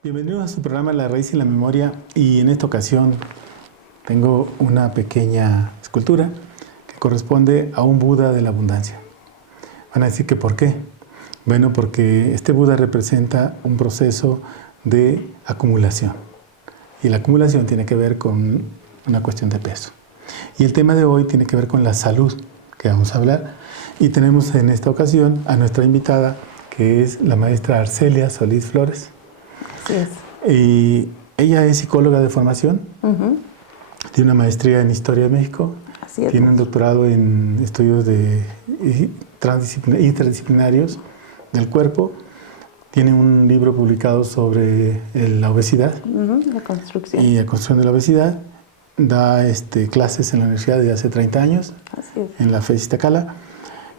Bienvenidos a su programa La Raíz y la Memoria, y en esta ocasión tengo una pequeña escultura que corresponde a un Buda de la abundancia. Van a decir que ¿por qué? Bueno, porque este Buda representa un proceso de acumulación, y la acumulación tiene que ver con una cuestión de peso. Y el tema de hoy tiene que ver con la salud, que vamos a hablar, y tenemos en esta ocasión a nuestra invitada, que es la maestra Arcelia Solís Flores. Así es. Y ella es psicóloga de formación, tiene una maestría en Historia de México, Así es, tiene un doctorado en estudios interdisciplinarios del cuerpo, tiene un libro publicado sobre la obesidad la construcción. y la construcción de la obesidad, da clases en la universidad desde hace 30 años, Así es. en la FES Iztacala,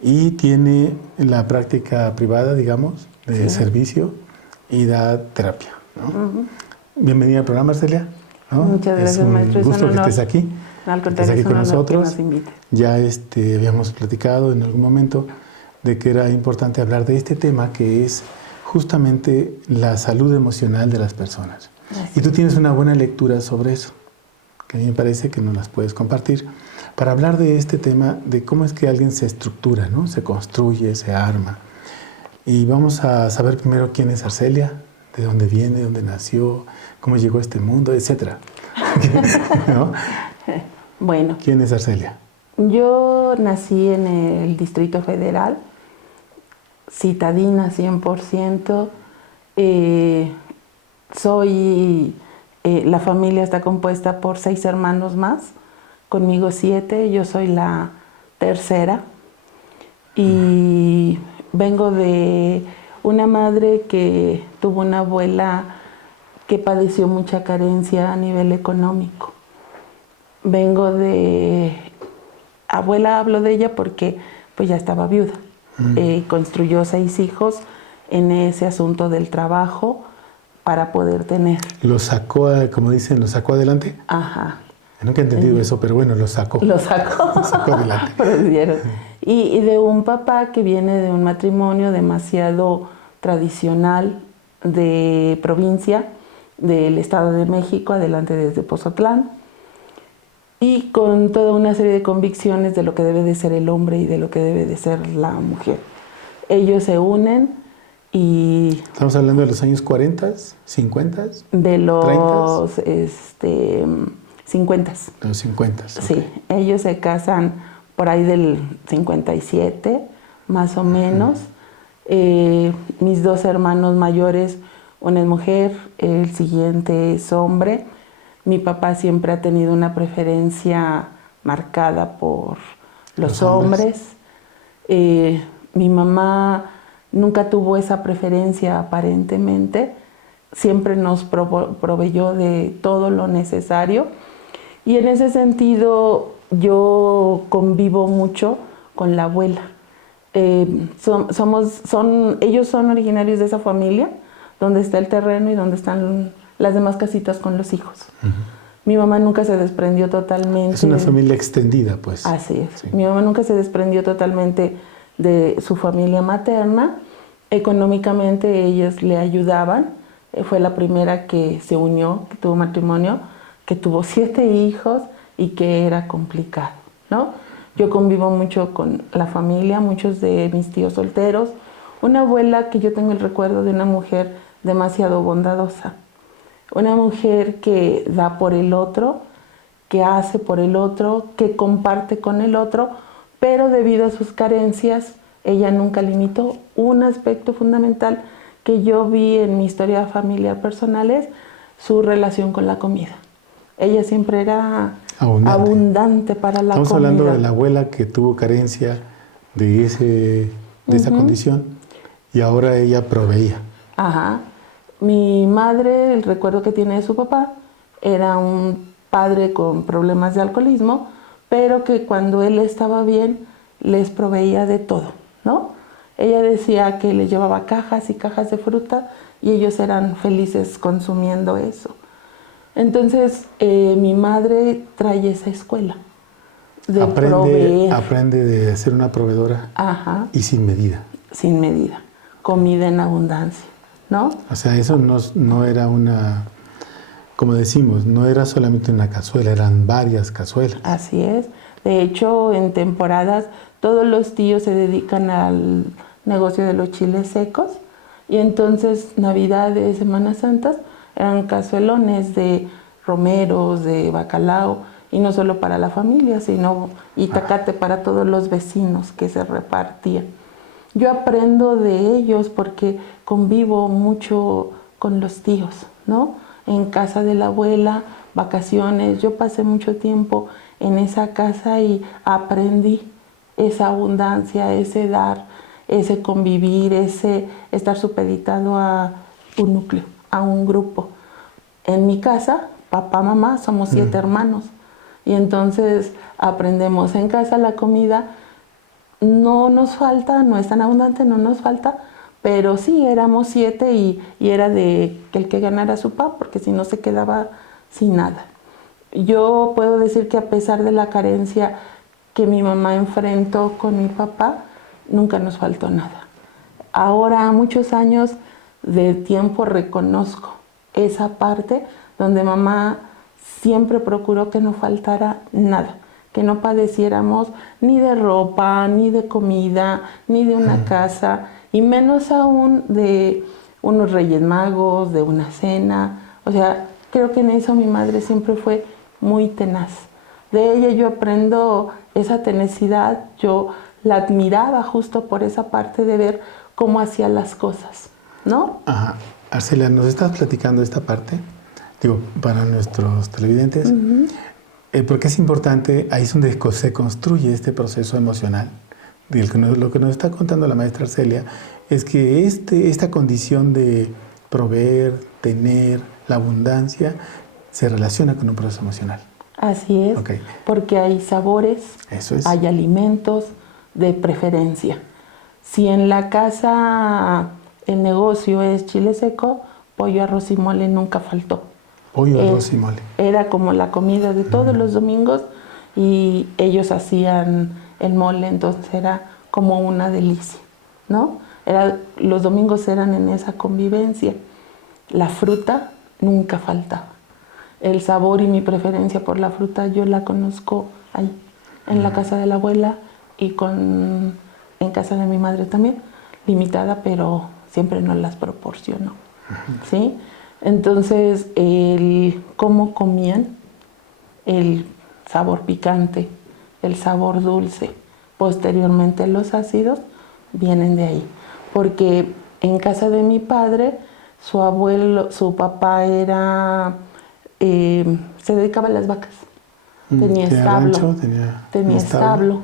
y tiene la práctica privada, digamos, de servicio, y da terapia, ¿no? Bienvenida al programa, Arcelia, ¿no? Muchas gracias, maestro. Es un gusto que estés aquí. Al que estés contrario, aquí es con un honor que nosotros. nos invite. Ya habíamos platicado en algún momento de que era importante hablar de este tema, que es justamente la salud emocional de las personas. Y tú tienes una buena lectura sobre eso, que a mí me parece que nos las puedes compartir, para hablar de este tema, de cómo es que alguien se estructura, ¿no? Se construye, se arma. Y vamos a saber primero quién es Arcelia, de dónde viene, de dónde nació, cómo llegó a este mundo, etc. ¿No? Bueno, ¿Quién es Arcelia? yo nací en el Distrito Federal, citadina 100%. La familia está compuesta por 6 hermanos más, conmigo 7, yo soy la tercera. Y vengo de una madre que tuvo una abuela que padeció mucha carencia a nivel económico. Vengo de... Abuela, hablo de ella porque pues ya estaba viuda. Construyó 6 hijos en ese asunto del trabajo para poder tener. ¿Lo sacó, como dicen, lo sacó adelante? Ajá. Nunca he entendido eso, pero bueno, lo sacó. Lo sacó. Lo sacó adelante. Y de un papá que viene de un matrimonio demasiado tradicional de provincia del Estado de México, adelante desde Pozotlán, y con toda una serie de convicciones de lo que debe de ser el hombre y de lo que debe de ser la mujer. Ellos se unen y... ¿Estamos hablando de los años 40, 50? De los 50. De los 50, okay. Sí, ellos se casan por ahí del 57, más o menos. Mis 2 hermanos mayores, una es mujer, el siguiente es hombre. Mi papá siempre ha tenido una preferencia marcada por los hombres. Mi mamá nunca tuvo esa preferencia aparentemente. Siempre nos proveyó de todo lo necesario. Y en ese sentido yo convivo mucho con la abuela. Ellos son originarios de esa familia, donde está el terreno y donde están las demás casitas con los hijos. Mi mamá nunca se desprendió totalmente. Es una familia extendida, pues. Así es. Sí. Mi mamá nunca se desprendió totalmente de su familia materna. Económicamente ellos le ayudaban. Fue la primera que se unió, que tuvo matrimonio, que tuvo 7 hijos y que era complicado, ¿no? Yo convivo mucho con la familia, muchos de mis tíos solteros. Una abuela que yo tengo el recuerdo de una mujer demasiado bondadosa. Una mujer que da por el otro, que hace por el otro, que comparte con el otro, pero debido a sus carencias, ella nunca limitó. Un aspecto fundamental que yo vi en mi historia familiar personal es su relación con la comida. Ella siempre era abundante para la comida. Estamos hablando de la abuela que tuvo carencia de esa condición, y ahora ella proveía. Ajá. Mi madre, el recuerdo que tiene de su papá, era un padre con problemas de alcoholismo, pero que cuando él estaba bien, les proveía de todo, ¿no? Ella decía que les llevaba cajas y cajas de fruta y ellos eran felices consumiendo eso. Entonces, mi madre trae esa escuela de proveer. Aprende de ser una proveedora. Ajá. Y sin medida. Sin medida. Comida en abundancia. ¿no? O sea, eso no era una, como decimos, no era solamente una cazuela, eran varias cazuelas. Así es. De hecho, en temporadas todos los tíos se dedican al negocio de los chiles secos y entonces Navidades, Semanas Santas eran cazuelones de romeros, de bacalao y no solo para la familia, sino itacate para todos los vecinos que se repartían. Yo aprendo de ellos porque convivo mucho con los tíos, ¿no? En casa de la abuela, vacaciones, yo pasé mucho tiempo en esa casa y aprendí esa abundancia, ese dar, ese convivir, ese estar supeditado a un núcleo, a un grupo. En mi casa, papá, mamá, somos 7 hermanos y entonces aprendemos en casa la comida. No nos falta, no es tan abundante, no nos falta, pero sí éramos 7 y era de que el que ganara su pan, porque si no se quedaba sin nada. Yo puedo decir que a pesar de la carencia que mi mamá enfrentó con mi papá, nunca nos faltó nada. Ahora, a muchos años de tiempo, reconozco esa parte donde mamá siempre procuró que no faltara nada, que no padeciéramos ni de ropa, ni de comida, ni de una casa, y menos aún de unos Reyes Magos, de una cena. O sea, creo que en eso mi madre siempre fue muy tenaz. De ella yo aprendo esa tenacidad, yo la admiraba justo por esa parte de ver cómo hacía las cosas, ¿no? Ajá. Arcelia, nos estás platicando esta parte, digo, para nuestros televidentes, porque es importante, ahí es donde se construye este proceso emocional. Lo que nos está contando la maestra Arcelia es que esta condición de proveer, tener, la abundancia, se relaciona con un proceso emocional. Así es, Okay. porque hay sabores, Eso es. hay alimentos de preferencia. Si en la casa el negocio es chile seco, pollo, arroz y mole nunca faltó. Pollo, arroz y mole. Era como la comida de todos los domingos y ellos hacían el mole, entonces era como una delicia, ¿no? Los domingos eran en esa convivencia. La fruta nunca faltaba. El sabor y mi preferencia por la fruta yo la conozco ahí, en la casa de la abuela y en casa de mi madre también, limitada, pero siempre nos las proporcionó, ¿sí? Entonces, el cómo comían, el sabor picante, el sabor dulce, posteriormente los ácidos, vienen de ahí. Porque en casa de mi padre, su papá se dedicaba a las vacas. Tenía establo. Rancho, tenía establo.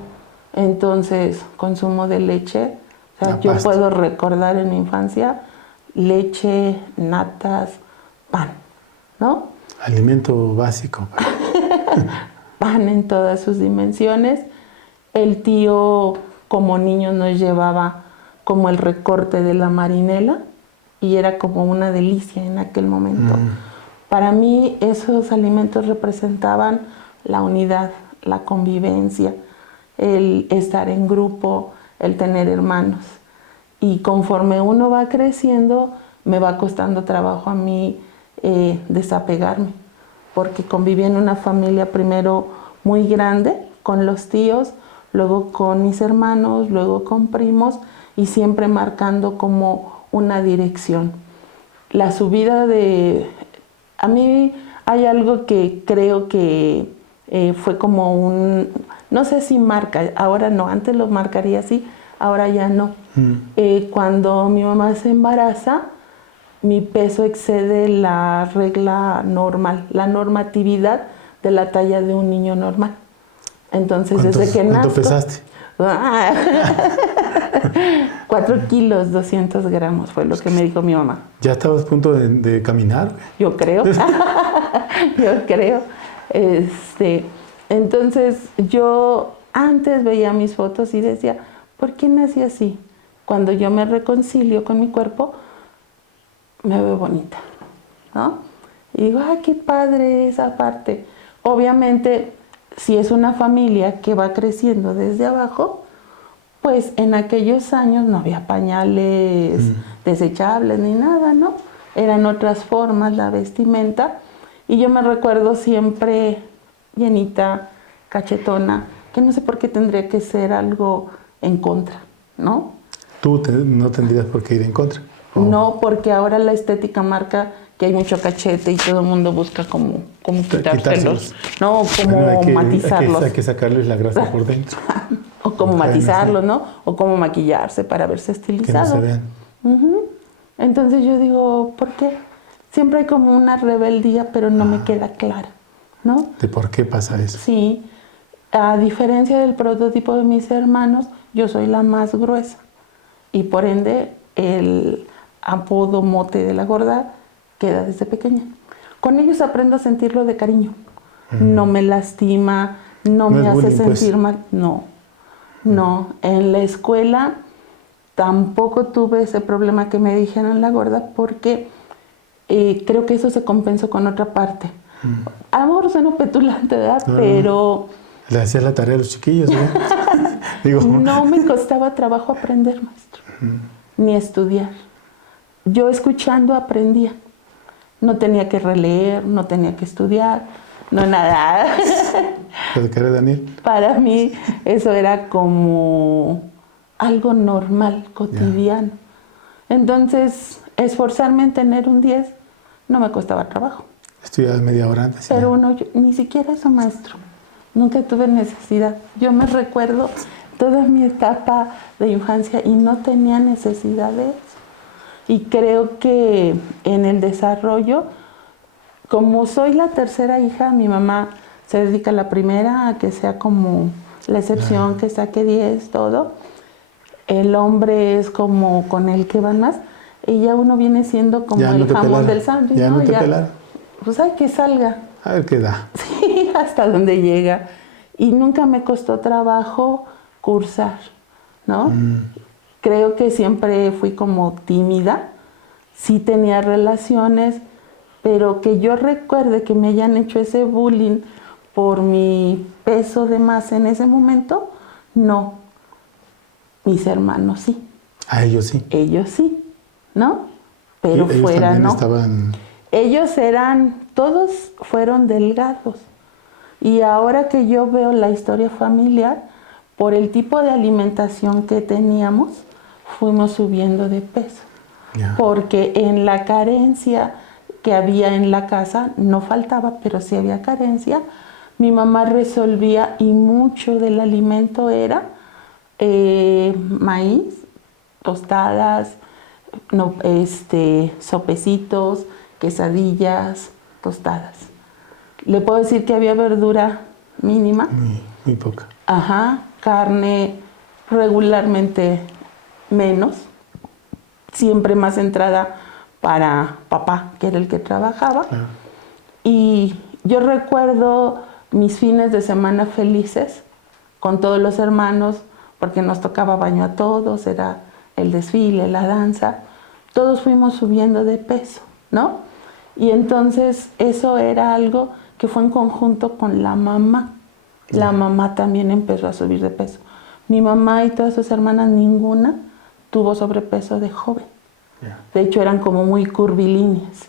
Entonces, consumo de leche. O sea, yo puedo recordar en mi infancia leche, natas, pan, ¿no? Alimento básico. Pan en todas sus dimensiones. El tío, como niño, nos llevaba como el recorte de la marinela y era como una delicia en aquel momento. Para mí esos alimentos representaban la unidad, la convivencia, el estar en grupo, el tener hermanos. Y conforme uno va creciendo, me va costando trabajo a mí desapegarme, porque conviví en una familia primero muy grande, con los tíos, luego con mis hermanos, luego con primos, y siempre marcando como una dirección. La subida a mí hay algo que creo que fue como no sé si marca, ahora no, antes lo marcaría así, ahora ya no. Cuando mi mamá se embaraza, mi peso excede la regla normal, la normatividad de la talla de un niño normal. Entonces, desde que nazco... ¿Cuánto pesaste? 4 kilos, 200 gramos fue lo que me dijo mi mamá. ¿Ya estabas a punto de caminar? Yo creo. Yo creo. Entonces, yo antes veía mis fotos y decía, ¿por qué nací así? Cuando yo me reconcilio con mi cuerpo, me veo bonita, ¿no? Y digo, ¡ay, qué padre esa parte! Obviamente, si es una familia que va creciendo desde abajo, pues en aquellos años no había pañales desechables ni nada, ¿no? Eran otras formas la vestimenta. Y yo me recuerdo siempre llenita, cachetona, que no sé por qué tendría que ser algo en contra, ¿no? No tendrías por qué ir en contra. No, porque ahora la estética marca que hay mucho cachete y todo el mundo busca como quitárselos, ¿no? Como bueno, matizarlos. Hay que sacarles la grasa por dentro. O como matizarlos, ¿no? O como maquillarse para verse Que estilizado. no se vean. Entonces yo digo, ¿por qué? Siempre hay como una rebeldía, pero no me queda clara, ¿no? ¿De por qué pasa eso? Sí, a diferencia del prototipo de mis hermanos, yo soy la más gruesa y por ende el apodo mote de la gorda queda desde pequeña. Con ellos aprendo a sentirlo de cariño. No me lastima, no me hace bullying, sentir pues. mal. No. En la escuela tampoco tuve ese problema que me dijeron la gorda porque creo que eso se compensó con otra parte. A lo mejor suena petulante, ¿verdad? Pero le hacías la tarea a los chiquillos, ¿no? Digo, no me costaba trabajo aprender, maestro, ni estudiar. Yo escuchando aprendía. No tenía que releer, no tenía que estudiar, no nada. ¿lo que era Daniel? Para mí eso era como algo normal, cotidiano. Entonces, esforzarme en tener un 10 no me costaba trabajo. Estudiabas media hora antes. Pero ni siquiera eso, maestro. Nunca tuve necesidad. Yo me recuerdo toda mi etapa de infancia y no tenía necesidad de eso. Y creo que en el desarrollo, como soy la tercera hija, mi mamá se dedica a la primera a que sea como la excepción, que saque 10, todo. El hombre es como con el que van más. Y ya uno viene siendo como el jamón del sándwich. Ya no te pelaron. Pues hay que salga. A ver qué da. Sí, hasta donde llega. Y nunca me costó trabajo cursar, ¿no? Creo que siempre fui como tímida. Sí tenía relaciones, pero que yo recuerde que me hayan hecho ese bullying por mi peso de más en ese momento, no. Mis hermanos sí. A ellos sí. Ellos sí, ¿no? Pero ellos fuera también no. Estaban... Ellos todos fueron delgados. Y ahora que yo veo la historia familiar, por el tipo de alimentación que teníamos, fuimos subiendo de peso. Yeah. Porque en la carencia que había en la casa, no faltaba, pero sí había carencia, mi mamá resolvía y mucho del alimento era maíz, tostadas, sopecitos, quesadillas, tostadas. Le puedo decir que había verdura mínima. Muy poca. Ajá, carne regularmente menos, siempre más centrada para papá, que era el que trabajaba. Claro. Y yo recuerdo mis fines de semana felices con todos los hermanos, porque nos tocaba baño a todos, era el desfile, la danza. Todos fuimos subiendo de peso, ¿no? Y entonces eso era algo que fue en conjunto con la mamá. La mamá también empezó a subir de peso. Mi mamá y todas sus hermanas, ninguna tuvo sobrepeso de joven. De hecho, eran como muy curvilíneas.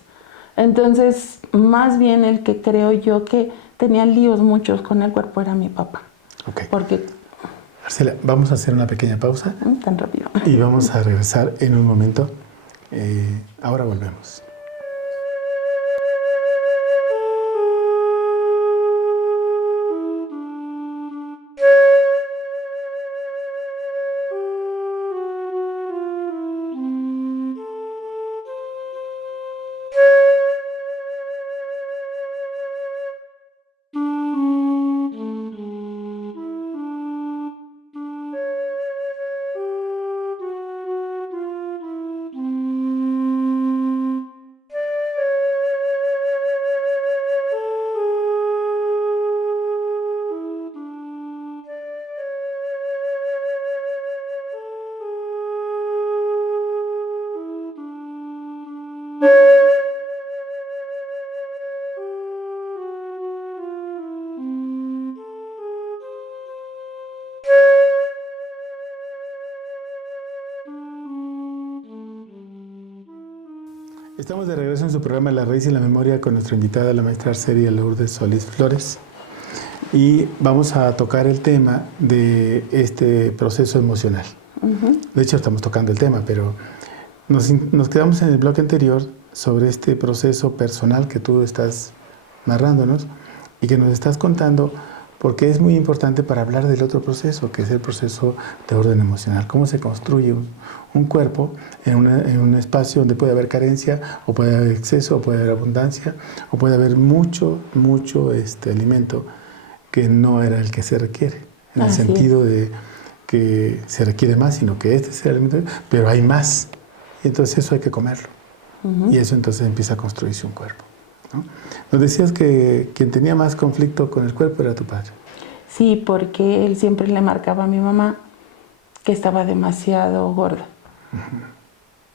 Entonces, más bien el que creo yo que tenía líos muchos con el cuerpo era mi papá. Okay. Porque... Marcela, vamos a hacer una pequeña pausa. Tan rápido. Y vamos a regresar en un momento. Ahora volvemos. Estamos de regreso en su programa La Raíz y la Memoria con nuestra invitada, la maestra Arcelia Lourdes Solís Flores. Y vamos a tocar el tema de este proceso emocional. De hecho, estamos tocando el tema, pero nos quedamos en el bloque anterior sobre este proceso personal que tú estás narrándonos y que nos estás contando, porque es muy importante para hablar del otro proceso, que es el proceso de orden emocional. Cómo se construye un cuerpo en un espacio donde puede haber carencia, o puede haber exceso, o puede haber abundancia, o puede haber mucho alimento que no era el que se requiere, en el sentido de que se requiere más, sino que este es el alimento, pero hay más. Y entonces eso hay que comerlo. Y eso entonces empieza a construirse un cuerpo, ¿no? Nos decías que quien tenía más conflicto con el cuerpo era tu padre. Sí, porque él siempre le marcaba a mi mamá que estaba demasiado gorda.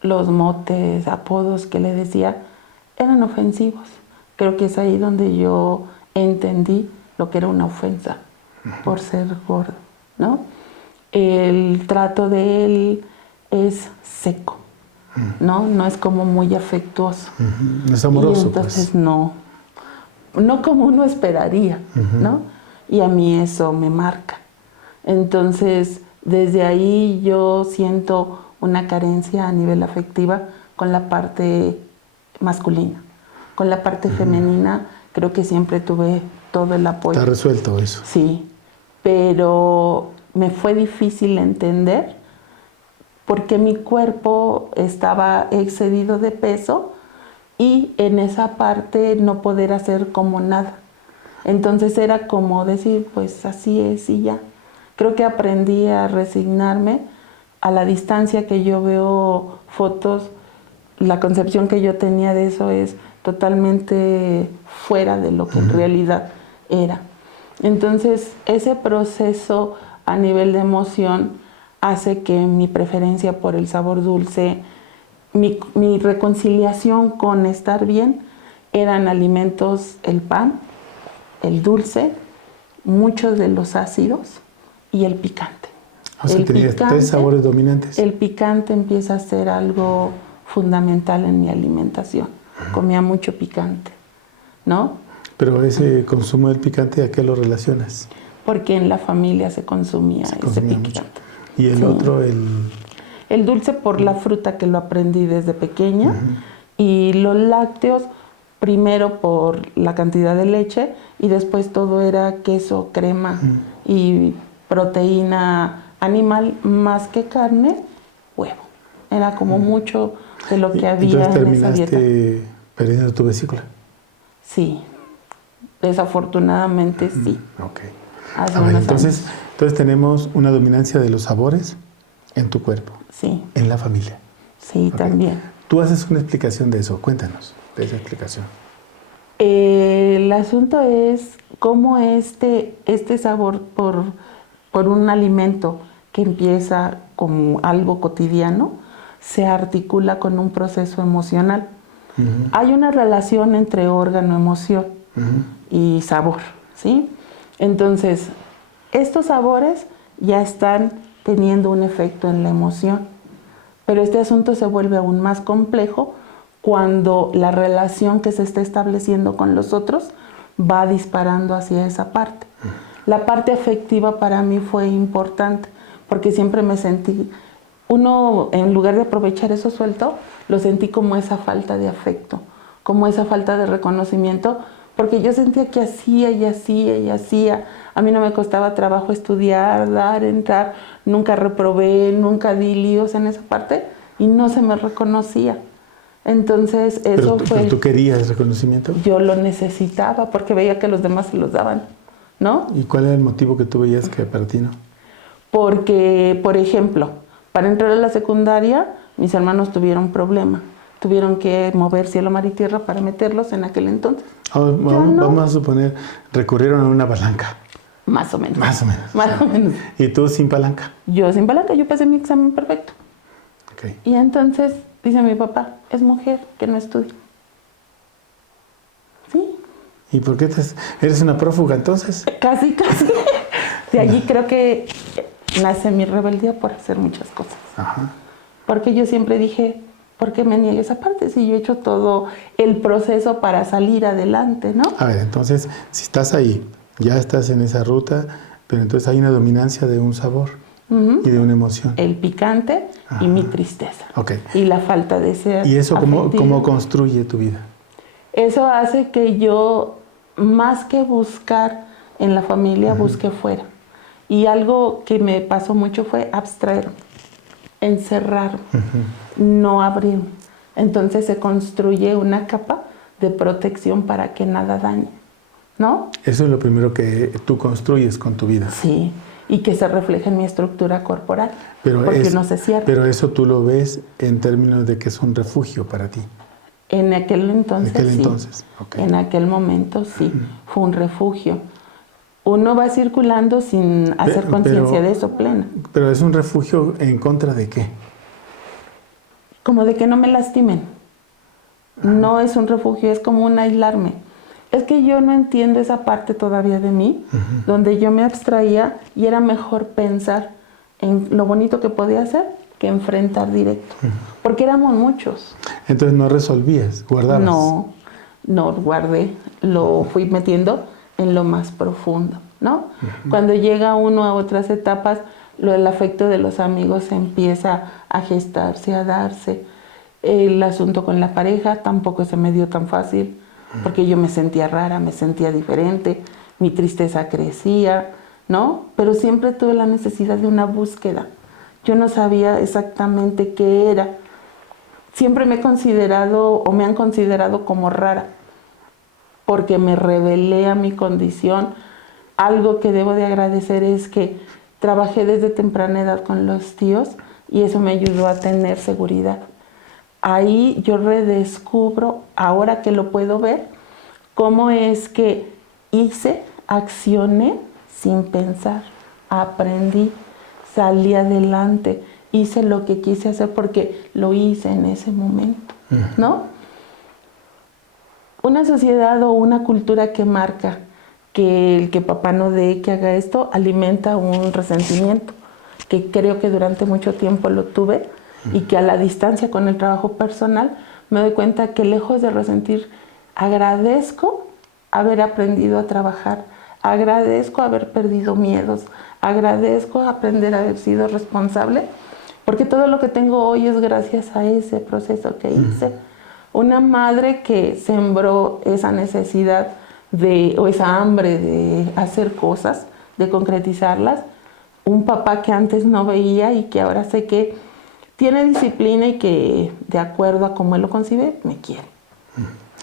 Los motes, apodos que le decía eran ofensivos. Creo que es ahí donde yo entendí lo que era una ofensa por ser gordo, ¿no? El trato de él es seco, ¿no? No es como muy afectuoso. No es amoroso, y entonces pues. no como uno esperaría, ¿no? Y a mí eso me marca. Entonces, desde ahí yo siento una carencia a nivel afectiva con la parte masculina. Con la parte femenina creo que siempre tuve todo el apoyo. Está resuelto eso. Sí, pero me fue difícil entender porque mi cuerpo estaba excedido de peso y en esa parte no poder hacer como nada. Entonces era como decir, pues así es y ya. Creo que aprendí a resignarme a la distancia que yo veo fotos. La concepción que yo tenía de eso es totalmente fuera de lo que en realidad era. Entonces, ese proceso a nivel de emoción hace que mi preferencia por el sabor dulce, mi reconciliación con estar bien, eran alimentos, el pan, el dulce, muchos de los ácidos y el picante. O sea, tenías 3 sabores dominantes. El picante empieza a ser algo fundamental en mi alimentación. Comía mucho picante, ¿no? Pero ese consumo del picante, ¿a qué lo relacionas? Porque en la familia se consumía ese picante. Mucho. Y el otro, el dulce por la fruta, que lo aprendí desde pequeña, y los lácteos primero por la cantidad de leche y después todo era queso, crema y proteína animal más que carne, huevo. Era como mucho de lo que había en esa dieta. ¿Terminaste perdiendo tu vesícula? Sí, desafortunadamente sí. Ok. Entonces tenemos una dominancia de los sabores en tu cuerpo. Sí. En la familia. Sí, también. Tú haces una explicación de eso. Cuéntanos de esa explicación. El asunto es cómo este sabor por un alimento que empieza como algo cotidiano se articula con un proceso emocional. Hay una relación entre órgano, emoción y sabor, ¿sí? Entonces, estos sabores ya están teniendo un efecto en la emoción, pero este asunto se vuelve aún más complejo cuando la relación que se está estableciendo con los otros va disparando hacia esa parte. La parte afectiva para mí fue importante, porque siempre me sentí, uno en lugar de aprovechar eso suelto, lo sentí como esa falta de afecto, como esa falta de reconocimiento, porque yo sentía que hacía y hacía y hacía. A mí no me costaba trabajo estudiar, dar, entrar, nunca reprobé, nunca di líos en esa parte y no se me reconocía. Entonces eso fue... ¿Pero tú querías reconocimiento? Yo lo necesitaba porque veía que los demás se los daban, ¿no? ¿Y cuál era el motivo que tú veías que para ti no? Porque, por ejemplo, para entrar a la secundaria, mis hermanos tuvieron problema. Tuvieron que mover cielo, mar y tierra para meterlos en aquel entonces. Vamos a suponer, recurrieron a una palanca. Más o menos. Más o menos. Más o menos. ¿Y tú sin palanca? Yo sin palanca, yo pasé mi examen perfecto. Okay. Y entonces dice mi papá, es mujer, que no estudia. ¿Sí? ¿Y por qué eres una prófuga entonces? Casi. De allí creo que nace mi rebeldía por hacer muchas cosas. Ajá. Porque yo siempre dije, ¿por qué me niegues esa parte? Si yo he hecho todo el proceso para salir adelante, ¿no? A ver, entonces, si estás ahí, ya estás en esa ruta, pero entonces hay una dominancia de un sabor y de una emoción. El picante y mi tristeza. Ok. Y la falta de ser ¿Y eso cómo afectivo. construye tu vida? Eso hace que yo, más que buscar en la familia, busque fuera. Y algo que me pasó mucho fue abstraerme, encerrarme, no abrirme. Entonces se construye una capa de protección para que nada dañe, ¿no? Eso es lo primero que tú construyes con tu vida. Sí, y que se refleje en mi estructura corporal, Pero porque no se cierra. Pero eso tú lo ves en términos de que es un refugio para ti. En aquel entonces, En aquel sí. entonces, ok. En aquel momento, sí. Fue un refugio. Uno va circulando sin hacer conciencia de eso plena. Pero es un refugio ¿en contra de qué? Como de que no me lastimen. No es un refugio, es como un aislarme. Es que yo no entiendo esa parte todavía de mí, donde yo me abstraía y era mejor pensar en lo bonito que podía hacer que enfrentar directo. Porque éramos muchos. Entonces no resolvías, guardabas. No guardé, lo fui metiendo en lo más profundo, ¿no? Cuando llega uno a otras etapas, el afecto de los amigos empieza a gestarse, a darse. El asunto con la pareja tampoco se me dio tan fácil, porque yo me sentía rara, me sentía diferente, mi tristeza crecía, ¿no? Pero siempre tuve la necesidad de una búsqueda. Yo no sabía exactamente qué era. Siempre me he considerado o me han considerado como rara, porque me rebelé a mi condición. Algo que debo de agradecer es que trabajé desde temprana edad con los tíos y eso me ayudó a tener seguridad. Ahí yo redescubro, ahora que lo puedo ver, cómo es que accioné sin pensar, aprendí, salí adelante, hice lo que quise hacer porque lo hice en ese momento, ¿no? Una sociedad o una cultura que marca que el que papá no dé, que haga esto, alimenta un resentimiento, que creo que durante mucho tiempo lo tuve y que a la distancia con el trabajo personal me doy cuenta que lejos de resentir, agradezco haber aprendido a trabajar, agradezco haber perdido miedos, agradezco aprender a haber sido responsable, porque todo lo que tengo hoy es gracias a ese proceso que hice. Una madre que sembró esa necesidad o esa hambre de hacer cosas, de concretizarlas. Un papá que antes no veía y que ahora sé que tiene disciplina y que de acuerdo a cómo él lo concibe, me quiere.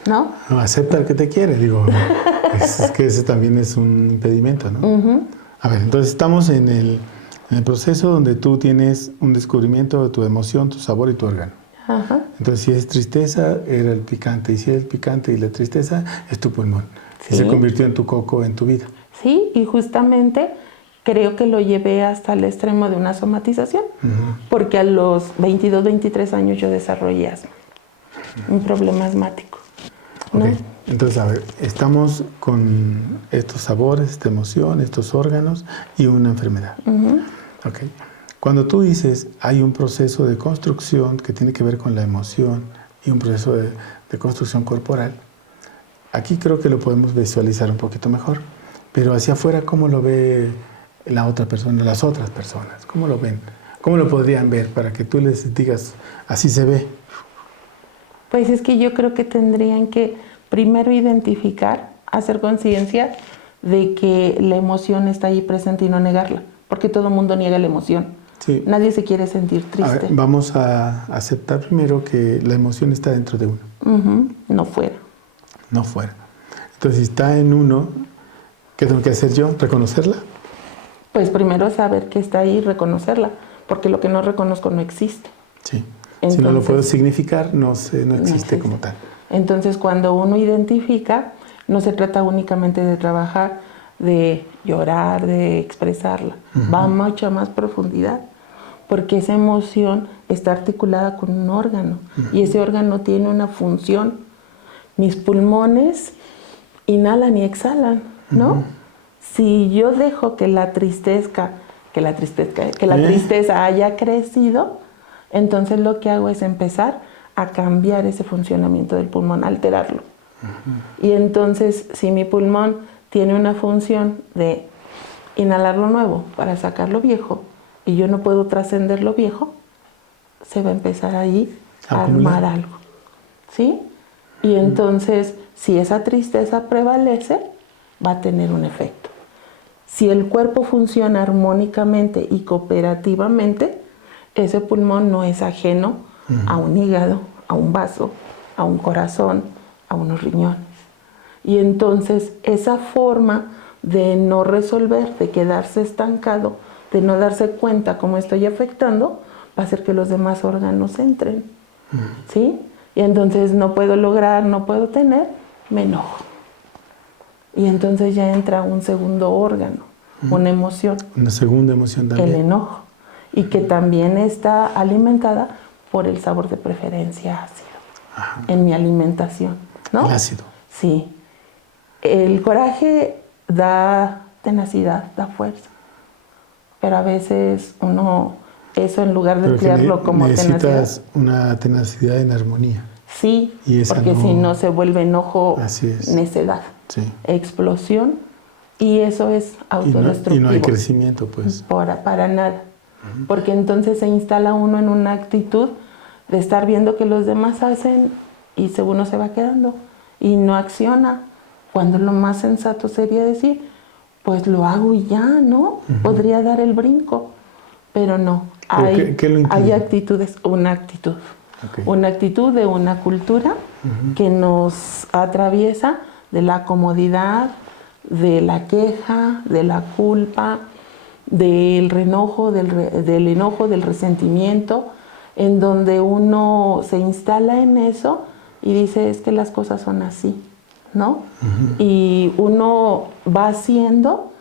¿No? No, acepta el que te quiere, digo. Es que ese también es un impedimento, ¿no? A ver, entonces estamos en el proceso donde tú tienes un descubrimiento de tu emoción, tu sabor y tu órgano. Ajá. Entonces, si es tristeza, era el picante. Y si es el picante y la tristeza, es tu pulmón. Sí. Y se convirtió en tu coco, en tu vida. Sí, y justamente creo que lo llevé hasta el extremo de una somatización. Porque a los 22, 23 años yo desarrollé asma. Un problema asmático, ¿no? Okay. Entonces, a ver, estamos con estos sabores, esta emoción, estos órganos y una enfermedad. Okay. Cuando tú dices hay un proceso de construcción que tiene que ver con la emoción y un proceso de construcción corporal, aquí creo que lo podemos visualizar un poquito mejor. Pero hacia afuera, ¿cómo lo ve la otra persona, las otras personas? ¿Cómo lo ven? ¿Cómo lo podrían ver para que tú les digas, así se ve? Pues es que yo creo que tendrían que primero identificar, hacer conciencia de que la emoción está ahí presente y no negarla, porque todo el mundo niega la emoción. Sí. Nadie se quiere sentir triste. A ver, vamos a aceptar primero que la emoción está dentro de uno. No fuera. No fuera. Entonces, si está en uno, ¿qué tengo que hacer yo? ¿Reconocerla? Pues primero saber que está ahí y reconocerla, porque lo que no reconozco no existe. Sí. Entonces, si no lo puedo significar, no existe como tal. Entonces, cuando uno identifica, no se trata únicamente de trabajar, de llorar, de expresarla. Va a mucha más profundidad, porque esa emoción está articulada con un órgano y ese órgano tiene una función. Mis pulmones inhalan y exhalan, ¿no? Si yo dejo que la tristeza haya crecido, entonces lo que hago es empezar a cambiar ese funcionamiento del pulmón, a alterarlo. Y entonces, si mi pulmón tiene una función de inhalar lo nuevo para sacar lo viejo, y yo no puedo trascender lo viejo, se va a empezar ahí a armar algo, ¿sí? Y entonces, si esa tristeza prevalece, va a tener un efecto. Si el cuerpo funciona armónicamente y cooperativamente, ese pulmón no es ajeno a un hígado, a un vaso, a un corazón, a unos riñones. Y entonces, esa forma de no resolver, de quedarse estancado, de no darse cuenta cómo estoy afectando, va a hacer que los demás órganos entren, ¿sí? Y entonces no puedo lograr, no puedo tener, me enojo. Y entonces ya entra un segundo órgano, una emoción. Una segunda emoción también. El enojo. Y que también está alimentada por el sabor de preferencia ácido en mi alimentación, ¿no? El ácido. Sí. El coraje da tenacidad, da fuerza. Pero a veces uno, eso en lugar de emplearlo como tenacidad. Necesitas una tenacidad en armonía. Sí, y porque si no se vuelve enojo, necedad, sí. Explosión, y eso es autodestructivo. Y no hay crecimiento, pues. Para nada. Porque entonces se instala uno en una actitud de estar viendo que los demás hacen y uno se va quedando y no acciona. Cuando lo más sensato sería decir, pues lo hago y ya, ¿no? Podría dar el brinco, pero no. Hay actitudes, una actitud. Una actitud de una cultura que nos atraviesa de la comodidad, de la queja, de la culpa, del enojo, del resentimiento, en donde uno se instala en eso y dice, es que las cosas son así, ¿no? Y uno va haciendo,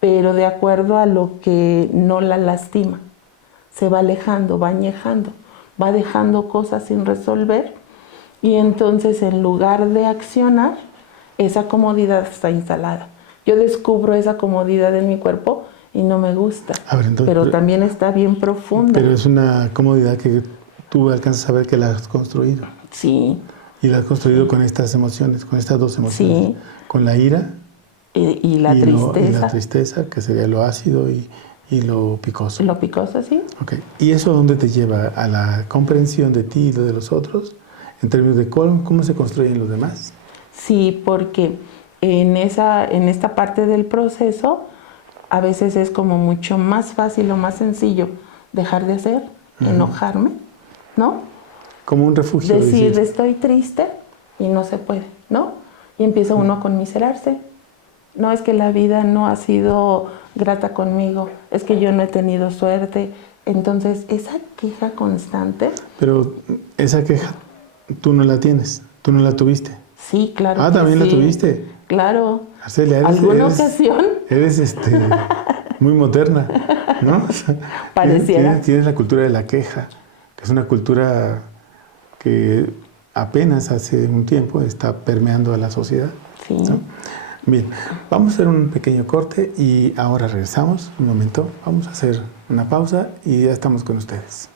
pero de acuerdo a lo que no la lastima. Se va alejando, va añejando, va dejando cosas sin resolver, y entonces en lugar de accionar, esa comodidad está instalada. Yo descubro esa comodidad en mi cuerpo y no me gusta, pero también está bien profunda. Pero es una comodidad que tú alcanzas a ver que la has construido. Sí. Y la has construido con estas emociones, con estas dos emociones. Sí. Con la ira y la tristeza. Y la tristeza, que sería lo ácido y lo picoso. Lo picoso, sí. Okay. ¿Y eso dónde te lleva? ¿A la comprensión de ti y de los otros? En términos de cómo se construyen los demás. Sí, porque en esta parte del proceso a veces es como mucho más fácil o más sencillo dejar de hacer, enojarme, ¿no? Como un refugio. Decir, estoy triste y no se puede, ¿no? Y empieza uno a conmiserarse. No, es que la vida no ha sido grata conmigo, es que yo no he tenido suerte. Entonces, esa queja constante... Pero esa queja tú no la tienes, tú no la tuviste. Sí, claro. Ah, también la tuviste. Claro. Arcelia, ¿alguna ocasión? Eres muy moderna, ¿no? Pareciera. Tienes la cultura de la queja, que es una cultura que apenas hace un tiempo está permeando a la sociedad. Sí. ¿No? Bien, vamos a hacer un pequeño corte y ahora regresamos. Un momento, vamos a hacer una pausa y ya estamos con ustedes.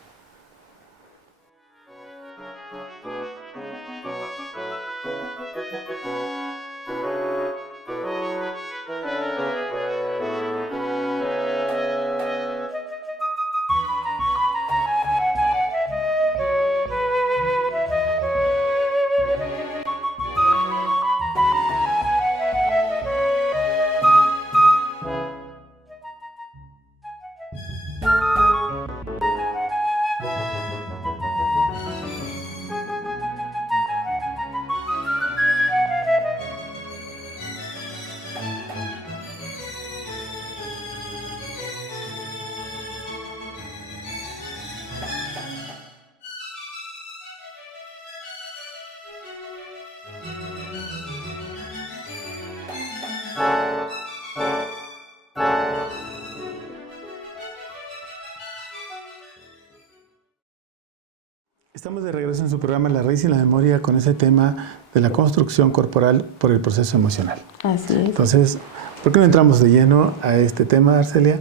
Estamos de regreso en su programa La Raíz y la Memoria con ese tema de la construcción corporal por el proceso emocional. Así es. Entonces, ¿por qué no entramos de lleno a este tema, Arcelia?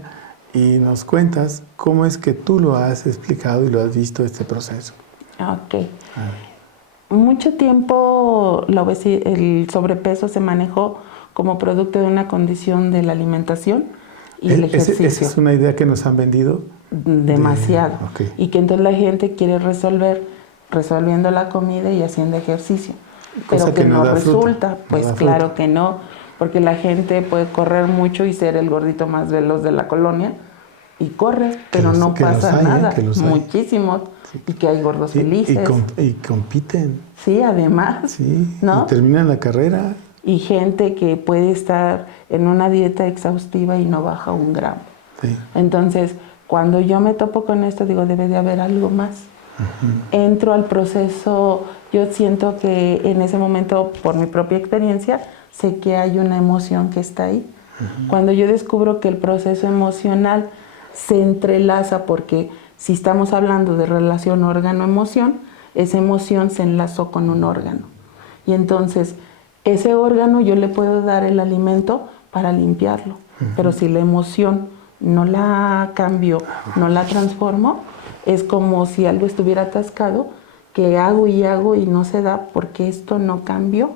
Y nos cuentas cómo es que tú lo has explicado y lo has visto este proceso. Ok. Mucho tiempo el sobrepeso se manejó como producto de una condición de la alimentación y el ejercicio. Esa es una idea que nos han vendido. Demasiado. Okay. Y que entonces la gente quiere resolviendo la comida y haciendo ejercicio. Pero que no resulta. Pues claro que no, porque la gente puede correr mucho y ser el gordito más veloz de la colonia y corre, pero no pasa nada. Muchísimos. Sí. Y que hay gordos felices. Y compiten. Sí, además. Sí, ¿no? Y terminan la carrera. Y gente que puede estar en una dieta exhaustiva y no baja 1 gramo. Sí. Entonces, cuando yo me topo con esto, digo, debe de haber algo más. Entro al proceso, yo siento que en ese momento, por mi propia experiencia, sé que hay una emoción que está ahí. Cuando yo descubro que el proceso emocional se entrelaza, porque si estamos hablando de relación órgano-emoción, esa emoción se enlazó con un órgano. Y entonces, ese órgano yo le puedo dar el alimento para limpiarlo. Pero si la emoción no la cambio, no la transformo, es como si algo estuviera atascado, que hago y no se da porque esto no cambió.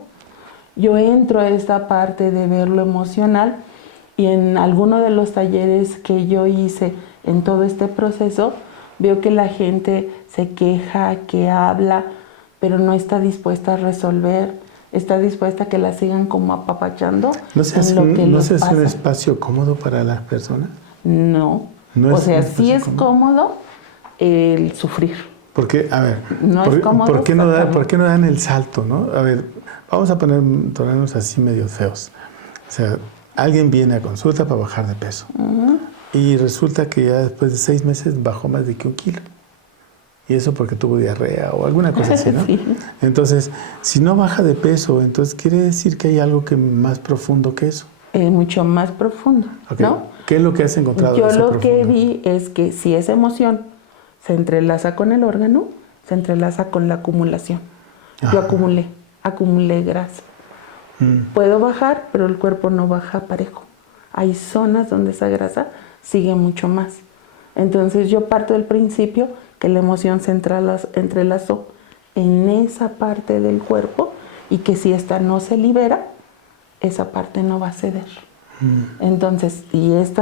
Yo entro a esta parte de ver lo emocional y en alguno de los talleres que yo hice en todo este proceso, veo que la gente se queja, que habla, pero no está dispuesta a resolver, está dispuesta a que la sigan como apapachando. ¿No se hace un espacio cómodo para las personas? No. O sea, sí es cómodo el sufrir. Porque, a ver, no es cómodo, ¿por qué no dan el salto, no? A ver, vamos a ponernos así medio feos. O sea, alguien viene a consulta para bajar de peso. Y resulta que ya después de 6 meses bajó más de 1 kilo. Y eso porque tuvo diarrea o alguna cosa así, ¿no? Sí. Entonces, si no baja de peso, entonces quiere decir que hay algo más profundo que eso. Mucho más profundo, okay. ¿no? ¿Qué es lo que has encontrado? Yo lo que vi es que si esa emoción se entrelaza con el órgano, se entrelaza con la acumulación. Yo acumulé grasa. Puedo bajar, pero el cuerpo no baja parejo. Hay zonas donde esa grasa sigue mucho más. Entonces yo parto del principio que la emoción se entrelazó en esa parte del cuerpo y que si esta no se libera, esa parte no va a ceder. Entonces, y este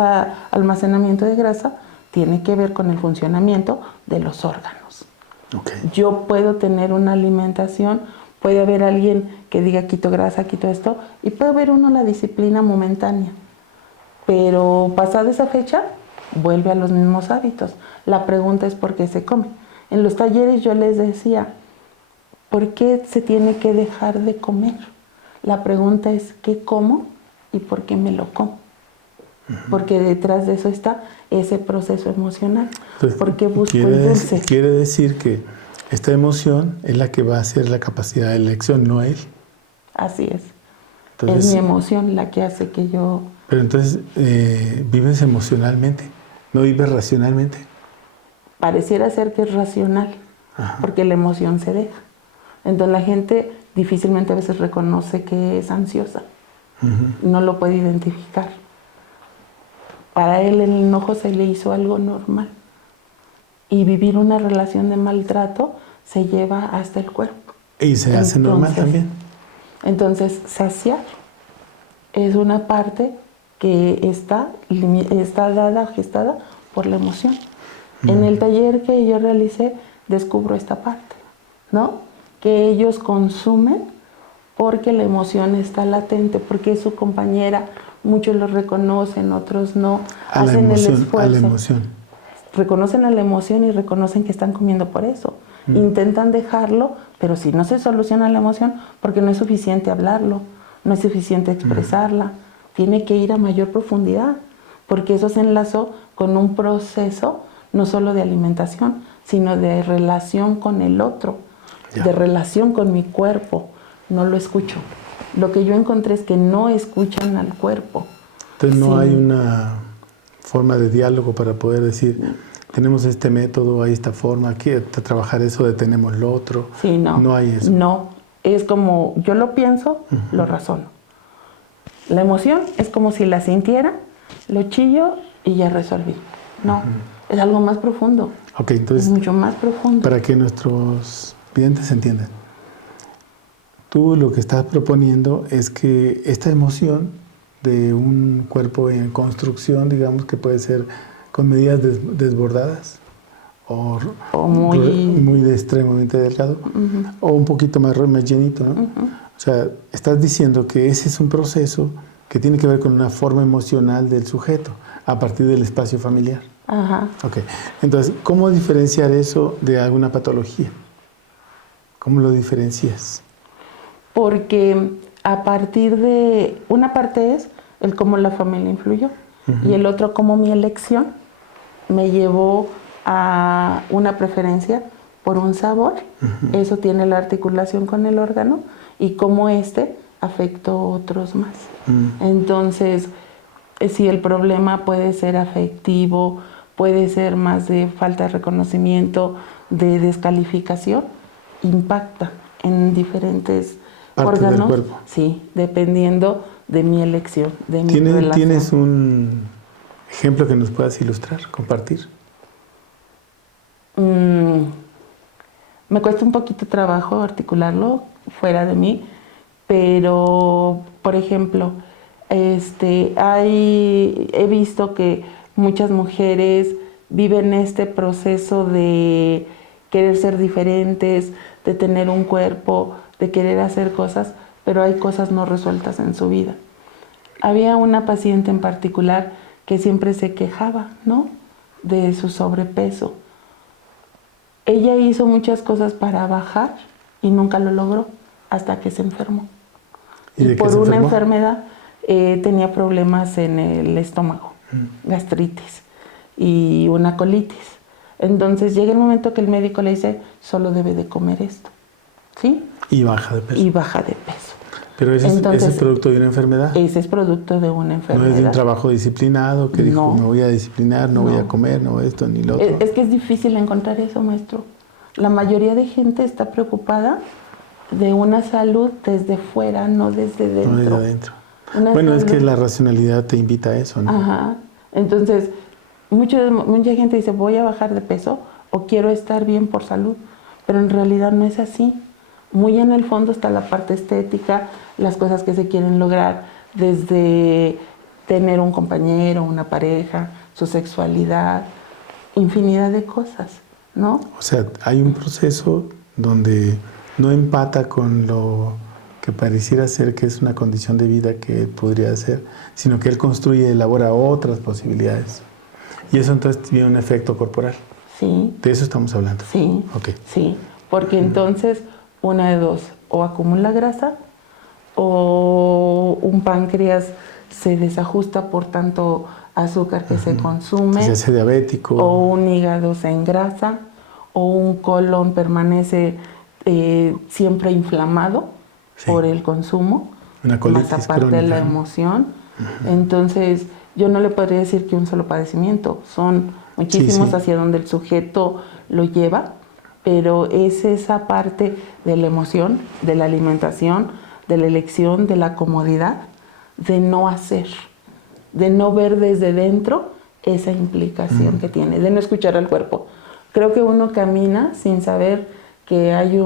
almacenamiento de grasa tiene que ver con el funcionamiento de los órganos. Okay. Yo puedo tener una alimentación, puede haber alguien que diga quito grasa, quito esto, y puede haber uno la disciplina momentánea. Pero pasada esa fecha, vuelve a los mismos hábitos. La pregunta es por qué se come. En los talleres yo les decía, ¿por qué se tiene que dejar de comer? La pregunta es ¿qué como y por qué me lo como? Porque detrás de eso está ese proceso emocional. Entonces, ¿por qué busco el dulce? Quiere decir que esta emoción es la que va a hacer la capacidad de elección, no él. Así es. Entonces, es mi emoción la que hace que yo... Pero entonces, ¿vives emocionalmente? ¿No vives racionalmente? Pareciera ser que es racional, porque la emoción se deja. Entonces la gente difícilmente a veces reconoce que es ansiosa. No lo puede identificar. Para él el enojo se le hizo algo normal. Y vivir una relación de maltrato se lleva hasta el cuerpo. Y se hace normal también. Entonces, saciar es una parte que está dada, gestada por la emoción. En el taller que yo realicé, descubro esta parte, ¿no? Que ellos consumen porque la emoción está latente, porque es su compañera, muchos lo reconocen, otros no, hacen el esfuerzo. A la emoción. Reconocen a la emoción y reconocen que están comiendo por eso. Intentan dejarlo, pero si no se soluciona la emoción, porque no es suficiente hablarlo, no es suficiente expresarla, tiene que ir a mayor profundidad, porque eso se enlazó con un proceso no solo de alimentación, sino de relación con el otro, de relación con mi cuerpo. No lo escucho. Lo que yo encontré es que no escuchan al cuerpo. Entonces no hay una forma de diálogo para poder decir, tenemos este método, hay esta forma, aquí trabajar eso, detenemos lo otro. Sí, no. No hay eso. No, es como yo lo pienso, lo razono. La emoción es como si la sintiera, lo chillo y ya resolví. No, es algo más profundo. Ok, Es entonces, mucho más profundo. para que nuestros videntes entiendan, tú lo que estás proponiendo es que esta emoción de un cuerpo en construcción, digamos que puede ser con medidas desbordadas o O muy... muy extremadamente delgado o un poquito más llenito, ¿no? O sea, estás diciendo que ese es un proceso que tiene que ver con una forma emocional del sujeto a partir del espacio familiar. Ajá. Ok, entonces, ¿cómo diferenciar eso de alguna patología? ¿Cómo lo diferencias? Porque a partir de... Una parte es el cómo la familia influyó y el otro cómo mi elección me llevó a una preferencia por un sabor. Eso tiene la articulación con el órgano y cómo afectó a otros más. Entonces, si el problema puede ser afectivo, puede ser más de falta de reconocimiento, de descalificación, impacta en diferentes Partes órganos. del cuerpo. Sí, dependiendo de mi elección, de mi relación. ¿Tienes un ejemplo que nos puedas ilustrar, compartir? Me cuesta un poquito trabajo articularlo fuera de mí, pero, por ejemplo, he visto que muchas mujeres viven este proceso de querer ser diferentes, de tener un cuerpo, de querer hacer cosas, pero hay cosas no resueltas en su vida. Había una paciente en particular que siempre se quejaba, ¿no?, de su sobrepeso. Ella hizo muchas cosas para bajar y nunca lo logró hasta que se enfermó. ¿Y por una enfermedad tenía problemas en el estómago, gastritis y una colitis. Entonces llega el momento que el médico le dice, solo debe de comer esto, ¿sí? Y baja de peso. Y baja de peso. Pero ese es producto de una enfermedad. Ese es producto de una enfermedad. No es de un trabajo disciplinado que dijo, me voy a disciplinar, no voy a comer, no esto ni lo otro. Es que es difícil encontrar eso, maestro. La mayoría de gente está preocupada de una salud desde fuera, no desde dentro. No desde adentro. Bueno, es que la racionalidad te invita a eso, ¿no? Ajá. Entonces, mucha gente dice, voy a bajar de peso o quiero estar bien por salud, pero en realidad no es así. Muy en el fondo está la parte estética, las cosas que se quieren lograr, desde tener un compañero, una pareja, su sexualidad, infinidad de cosas, ¿no? O sea, hay un proceso donde no empata con lo que pareciera ser que es una condición de vida que podría ser, sino que él construye, elabora otras posibilidades. Y eso entonces tiene un efecto corporal. Sí. De eso estamos hablando. Sí. Okay. Sí, porque entonces una de dos, o acumula grasa o un páncreas se desajusta por tanto azúcar que se consume, se hace diabético, o un hígado se engrasa, o un colon permanece siempre inflamado por el consumo, una colitis más aparte crónica, de la emoción. Entonces, yo no le podría decir que un solo padecimiento, son muchísimos hacia donde el sujeto lo lleva, pero es esa parte de la emoción, de la alimentación, de la elección, de la comodidad, de no hacer, de no ver desde dentro esa implicación que tiene, de no escuchar al cuerpo. Creo que uno camina sin saber que hay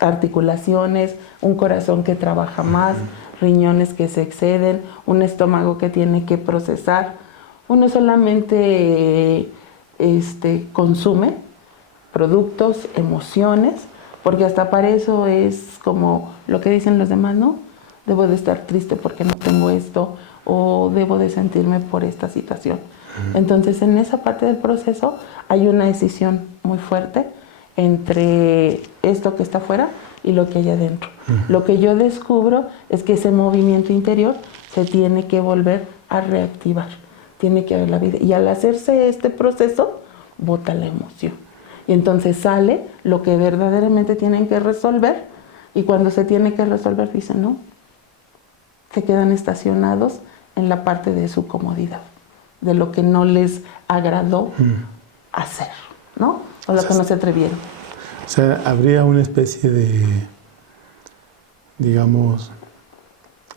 articulaciones, un corazón que trabaja más, riñones que se exceden, un estómago que tiene que procesar. Uno solamente consume productos, emociones, porque hasta para eso es como lo que dicen los demás, ¿no? Debo de estar triste porque no tengo esto, o debo de sentirme por esta situación. Entonces, en esa parte del proceso hay una decisión muy fuerte entre esto que está afuera y lo que hay adentro. Lo que yo descubro es que ese movimiento interior se tiene que volver a reactivar, tiene que haber la vida. Y al hacerse este proceso, bota la emoción. Y entonces sale lo que verdaderamente tienen que resolver, y cuando se tiene que resolver, dicen no, se quedan estacionados en la parte de su comodidad, de lo que no les agradó hacer, ¿no? O lo que no se atrevieron. O sea, habría una especie de, digamos,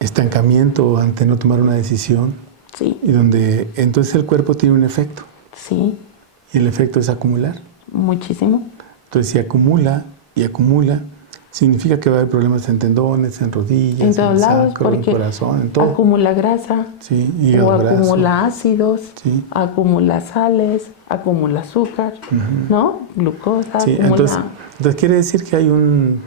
estancamiento ante no tomar una decisión. Sí. Y donde entonces el cuerpo tiene un efecto. Sí. y el efecto es acumular. Muchísimo. Entonces, si acumula y acumula, significa que va a haber problemas en tendones, en rodillas, En todos en el lados, sacro, en el porque corazón, en todo. acumula grasa, Sí, o hígado graso. acumula ácidos, Sí. acumula sales, acumula azúcar, ¿no? Glucosa, Sí, acumula entonces quiere decir que hay un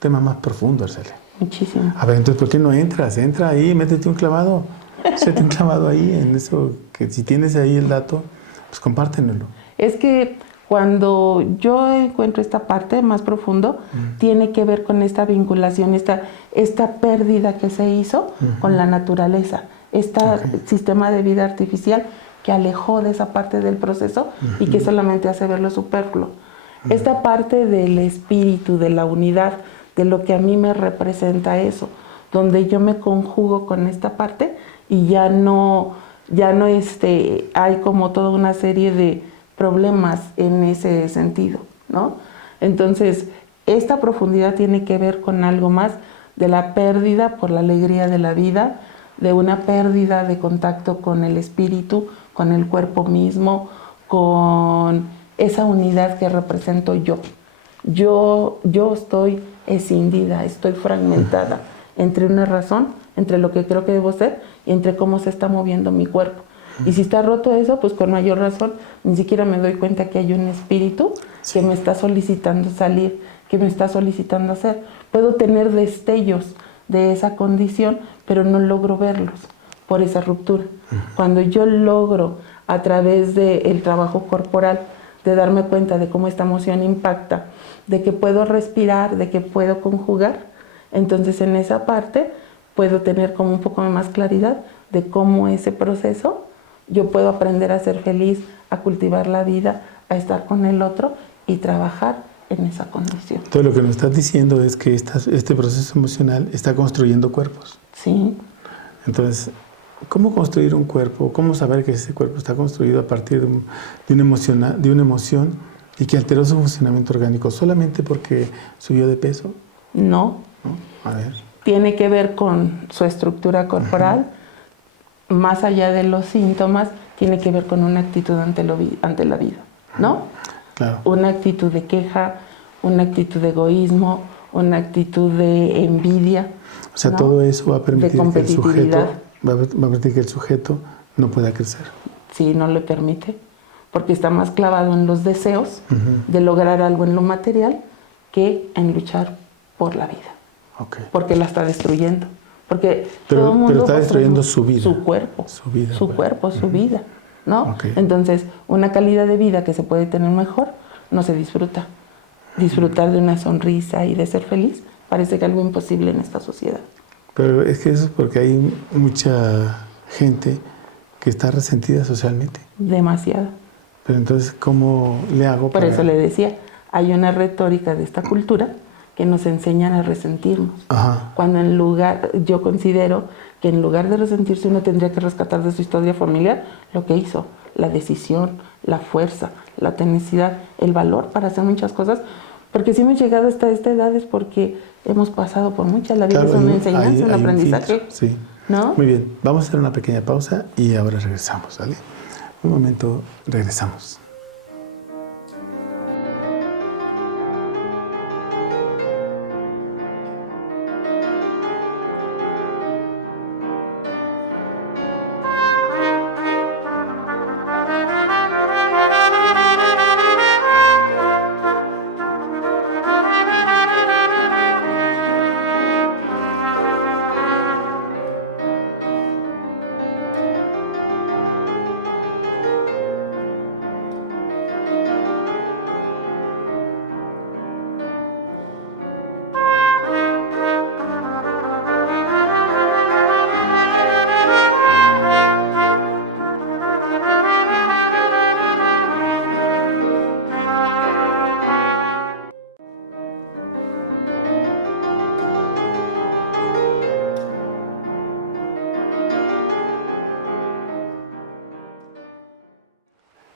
tema más profundo, Arcelia. muchísimo. A ver, entonces, ¿por qué no entras? Entra ahí, métete un clavado. Métete un clavado ahí en eso, que si tienes ahí el dato, pues compártenlo. Es que cuando yo encuentro esta parte más profundo, tiene que ver con esta vinculación, esta pérdida que se hizo con la naturaleza, este sistema de vida artificial que alejó de esa parte del proceso y que solamente hace ver lo superfluo. Esta parte del espíritu, de la unidad, de lo que a mí me representa eso, donde yo me conjugo con esta parte y ya no hay como toda una serie de problemas en ese sentido, ¿no? Entonces, esta profundidad tiene que ver con algo más de la pérdida por la alegría de la vida, de una pérdida de contacto con el espíritu, con el cuerpo mismo, con esa unidad que represento yo. Yo estoy escindida, estoy fragmentada entre una razón, entre lo que creo que debo ser y entre cómo se está moviendo mi cuerpo. Y si está roto eso, pues con mayor razón, ni siquiera me doy cuenta que hay un espíritu que me está solicitando salir, que me está solicitando hacer. Puedo tener destellos de esa condición, pero no logro verlos por esa ruptura. Cuando yo logro, a través del trabajo corporal, de darme cuenta de cómo esta emoción impacta, de que puedo respirar, de que puedo conjugar, entonces en esa parte puedo tener como un poco más claridad de cómo ese proceso yo puedo aprender a ser feliz, a cultivar la vida, a estar con el otro y trabajar en esa condición. Todo lo que nos estás diciendo es que este proceso emocional está construyendo cuerpos. Sí. Entonces, ¿cómo construir un cuerpo? ¿Cómo saber que ese cuerpo está construido a partir de una emoción y que alteró su funcionamiento orgánico solamente porque subió de peso? No. ¿No? A ver. Tiene que ver con su estructura corporal. Más allá de los síntomas, tiene que ver con una actitud ante la vida, ¿no? Claro. Una actitud de queja, una actitud de egoísmo, una actitud de envidia. O sea, ¿no? Todo eso va a permitir que el sujeto no pueda crecer. Sí, no le permite, porque está más clavado en los deseos de lograr algo en lo material que en luchar por la vida. Okay. Porque la está destruyendo. Porque pero, todo el mundo está destruyendo su vida. Su cuerpo. Su vida. Su cuerpo, su vida, ¿no? Okay. Entonces, una calidad de vida que se puede tener mejor no se disfruta. Disfrutar de una sonrisa y de ser feliz parece que algo imposible en esta sociedad. Pero es que eso es porque hay mucha gente que está resentida socialmente. Demasiada. Pero entonces, ¿cómo le hago para...? Por eso le decía, hay una retórica de esta cultura que nos enseñan a resentirnos. Ajá. Cuando yo considero que en lugar de resentirse uno tendría que rescatar de su historia familiar lo que hizo, la decisión, la fuerza, la tenacidad, el valor para hacer muchas cosas, porque si hemos llegado hasta esta edad es porque hemos pasado por muchas, la vida claro, es una enseñanza, un aprendizaje. Sí. ¿No? Muy bien, vamos a hacer una pequeña pausa y ahora regresamos, ¿vale? Un momento, regresamos.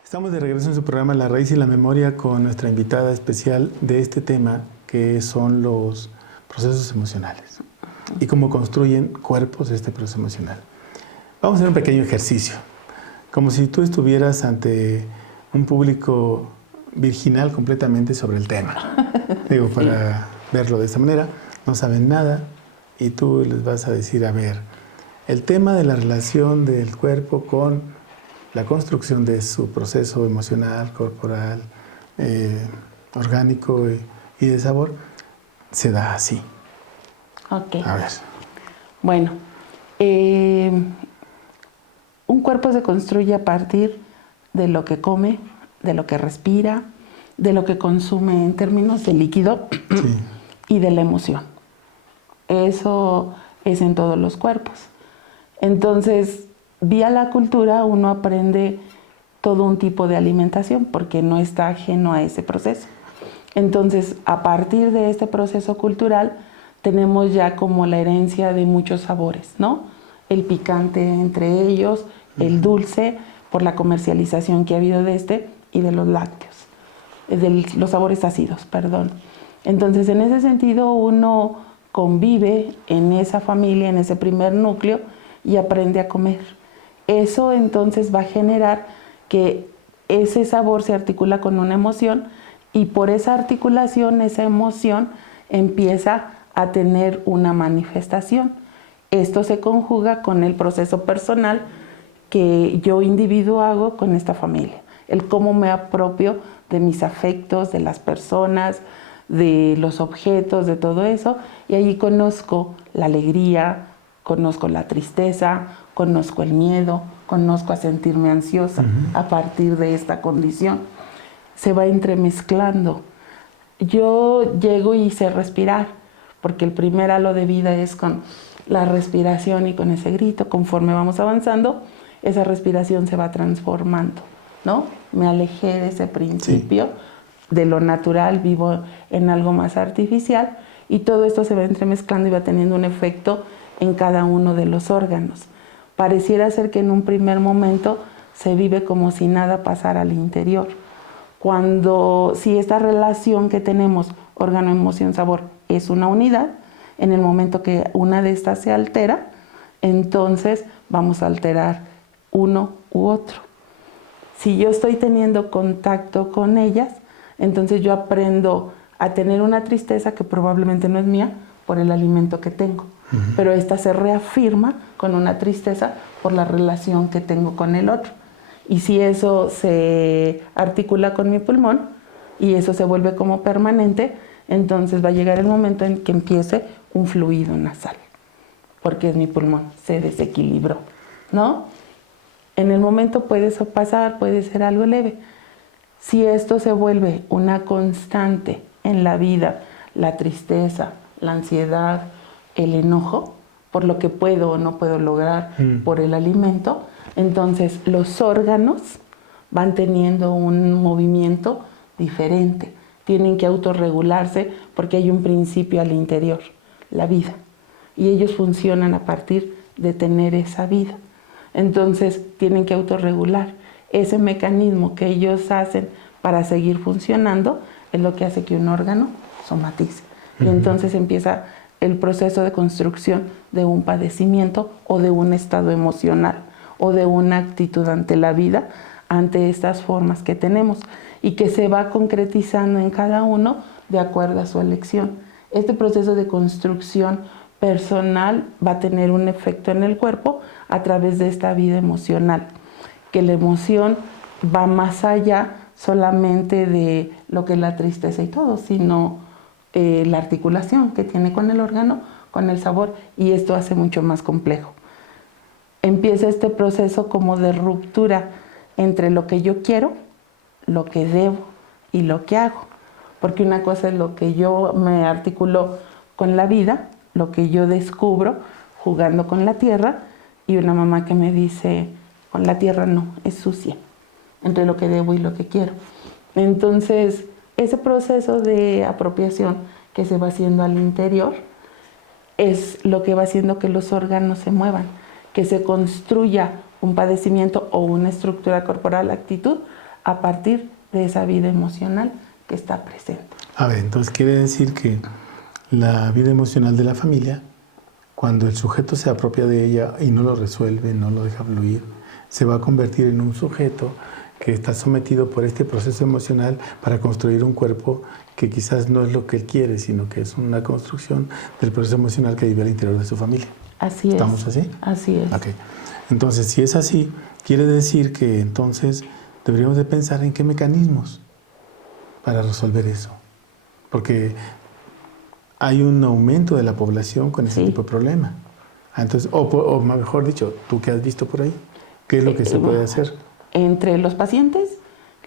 Estamos de regreso en su programa La Raíz y la Memoria con nuestra invitada especial de este tema, que son los procesos emocionales y cómo construyen cuerpos este proceso emocional. Vamos a hacer un pequeño ejercicio, como si tú estuvieras ante un público virginal completamente sobre el tema. Digo, para verlo de esta manera, no saben nada y tú les vas a decir, a ver, el tema de la relación del cuerpo con la construcción de su proceso emocional, corporal, orgánico y de sabor, se da así. Ok. A ver. Bueno, un cuerpo se construye a partir de lo que come, de lo que respira, de lo que consume en términos de líquido Sí. y de la emoción. Eso es en todos los cuerpos. Entonces, vía la cultura uno aprende todo un tipo de alimentación porque no está ajeno a ese proceso. Entonces, a partir de este proceso cultural, tenemos ya como la herencia de muchos sabores, ¿no? El picante entre ellos, el dulce, por la comercialización que ha habido de este, y de los lácteos, de los sabores ácidos, perdón. Entonces, en ese sentido, uno convive en esa familia, en ese primer núcleo, y aprende a comer. Eso entonces va a generar que ese sabor se articula con una emoción, y por esa articulación, esa emoción empieza a tener una manifestación. Esto se conjuga con el proceso personal que yo individuo hago con esta familia. El cómo me apropio de mis afectos, de las personas, de los objetos, de todo eso. Y ahí conozco la alegría, conozco la tristeza, conozco el miedo, conozco a sentirme ansiosa a partir de esta condición. Se va entremezclando. Yo llego y sé respirar, porque el primer halo de vida es con la respiración y con ese grito. Conforme vamos avanzando, esa respiración se va transformando, ¿no? Me alejé de ese principio, de lo natural, vivo en algo más artificial, y todo esto se va entremezclando y va teniendo un efecto en cada uno de los órganos. Pareciera ser que en un primer momento se vive como si nada pasara al interior. Cuando, si esta relación que tenemos, órgano, emoción, sabor, es una unidad, en el momento que una de estas se altera, entonces vamos a alterar uno u otro. Si yo estoy teniendo contacto con ellas, entonces yo aprendo a tener una tristeza que probablemente no es mía por el alimento que tengo, pero esta se reafirma con una tristeza por la relación que tengo con el otro. Y si eso se articula con mi pulmón y eso se vuelve como permanente, entonces va a llegar el momento en que empiece un fluido nasal, porque es mi pulmón, se desequilibró, ¿no? En el momento puede eso pasar, puede ser algo leve. Si esto se vuelve una constante en la vida, la tristeza, la ansiedad, el enojo, por lo que puedo o no puedo lograr por el alimento, entonces los órganos van teniendo un movimiento diferente. Tienen que autorregularse porque hay un principio al interior, la vida. Y ellos funcionan a partir de tener esa vida. Entonces tienen que autorregular. Ese mecanismo que ellos hacen para seguir funcionando es lo que hace que un órgano somatice. Y entonces empieza el proceso de construcción de un padecimiento o de un estado emocional o de una actitud ante la vida, ante estas formas que tenemos y que se va concretizando en cada uno de acuerdo a su elección. Este proceso de construcción personal va a tener un efecto en el cuerpo a través de esta vida emocional, que la emoción va más allá solamente de lo que es la tristeza y todo, sino la articulación que tiene con el órgano, con el sabor, y esto hace mucho más complejo. Empieza este proceso como de ruptura entre lo que yo quiero, lo que debo y lo que hago, porque una cosa es lo que yo me articulo con la vida, lo que yo descubro jugando con la tierra, y una mamá que me dice, con la tierra no, es sucia, entre lo que debo y lo que quiero. Entonces, ese proceso de apropiación que se va haciendo al interior es lo que va haciendo que los órganos se muevan, que se construya un padecimiento o una estructura corporal, actitud, a partir de esa vida emocional que está presente. A ver, entonces quiere decir que la vida emocional de la familia, cuando el sujeto se apropia de ella y no lo resuelve, no lo deja fluir, se va a convertir en un sujeto que está sometido por este proceso emocional para construir un cuerpo que quizás no es lo que él quiere, sino que es una construcción del proceso emocional que vive al interior de su familia. Así es. ¿Estamos así? Así es. Ok. Entonces, si es así, quiere decir que entonces deberíamos de pensar en qué mecanismos para resolver eso. Porque hay un aumento de la población con ese tipo de problema. Entonces, o mejor dicho, ¿tú qué has visto por ahí? ¿Qué es lo que se puede hacer? Entre los pacientes,